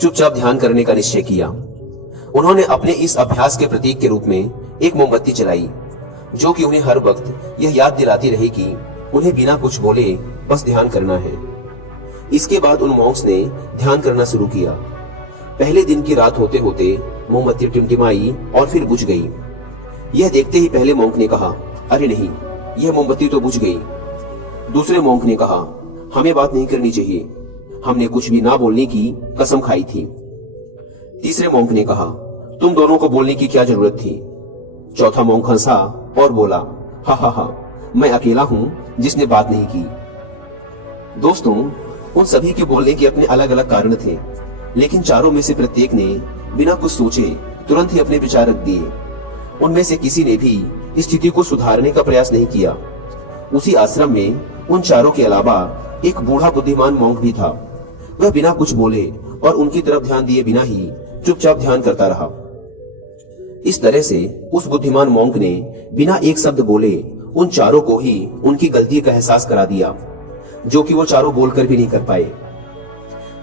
चुपचाप ध्यान करने का निश्चय किया। उन्होंने अपने इस अभ्यास के प्रतीक के रूप में एक मोमबत्ती जलाई, जो कि उन्हें हर वक्त यह याद दिलाती रही कि उन्हें बिना कुछ बोले बस ध्यान करना है। इसके बाद उन मॉन्क्स ने ध्यान करना शुरू किया। पहले दिन की रात होते होते मोमबत्ती टिमटिमाई और फिर बुझ गई। यह देखते ही पहले मॉन्क ने कहा, अरे नहीं, यह मोमबत्ती तो बुझ गई। दूसरे मॉन्क ने कहा, हमें बात नहीं करनी चाहिए, हमने कुछ भी ना बोलने की कसम खाई थी। तीसरे मॉन्क ने कहा, तुम दोनों को बोलने की क्या जरूरत थी। चौथा मॉन्क हंसा और बोला, हा हा हा, मैं अकेला हूं जिसने बात नहीं की। दोस्तों, उन सभी के बोलने के अपने अलग अलग कारण थे, लेकिन चारों में से प्रत्येक ने बिना कुछ सोचे तुरंत ही अपने विचार रख दिए। उनमें से किसी ने भी स्थिति को सुधारने का प्रयास नहीं किया। उसी आश्रम में उन चारों के अलावा एक बूढ़ा बुद्धिमान मॉन्क भी था। वह बिना कुछ बोले और उनकी तरफ ध्यान दिए बिना ही चुपचाप ध्यान करता रहा। इस तरह से उस बुद्धिमान मॉन्क ने बिना एक शब्द बोले उन चारों को ही उनकी गलती का एहसास करा दिया, जो कि वो चारों बोलकर भी नहीं कर पाए।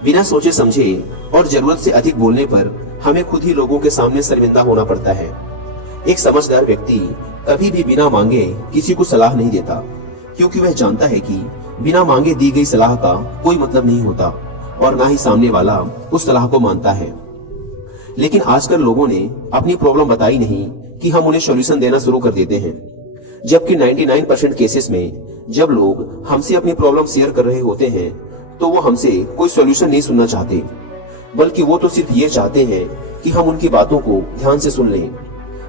बिना सोचे समझे और जरूरत से अधिक बोलने पर हमें खुद ही लोगों के सामने शर्मिंदा होना पड़ता है। एक समझदार व्यक्ति कभी भी बिना मांगे किसी को सलाह नहीं देता, क्योंकि वह जानता है कि बिना मांगे दी गई सलाह का कोई मतलब नहीं होता और ना ही सामने वाला उस सलाह को मानता है। लेकिन आजकल लोगों ने अपनी प्रॉब्लम बताई नहीं कि हम उन्हें सॉल्यूशन देना शुरू कर देते हैं, जबकि 99% केसेस में जब लोग हमसे अपनी प्रॉब्लम शेयर कर रहे होते हैं तो वो हमसे कोई सॉल्यूशन नहीं सुनना चाहते, बल्कि वो तो सिर्फ ये चाहते हैं कि हम उनकी बातों को ध्यान से सुन लें,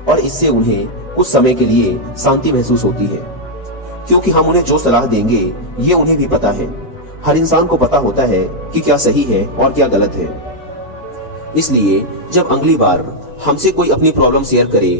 और इससे उन्हें कुछ समय के लिए शांति महसूस होती है। क्योंकि हम उन्हें जो सलाह देंगे ये उन्हें भी पता है। हर इंसान को पता होता है कि क्या सही है और क्या गलत है। इसलिए जब अगली बार हमसे कोई अपनी प्रॉब्लम शेयर करे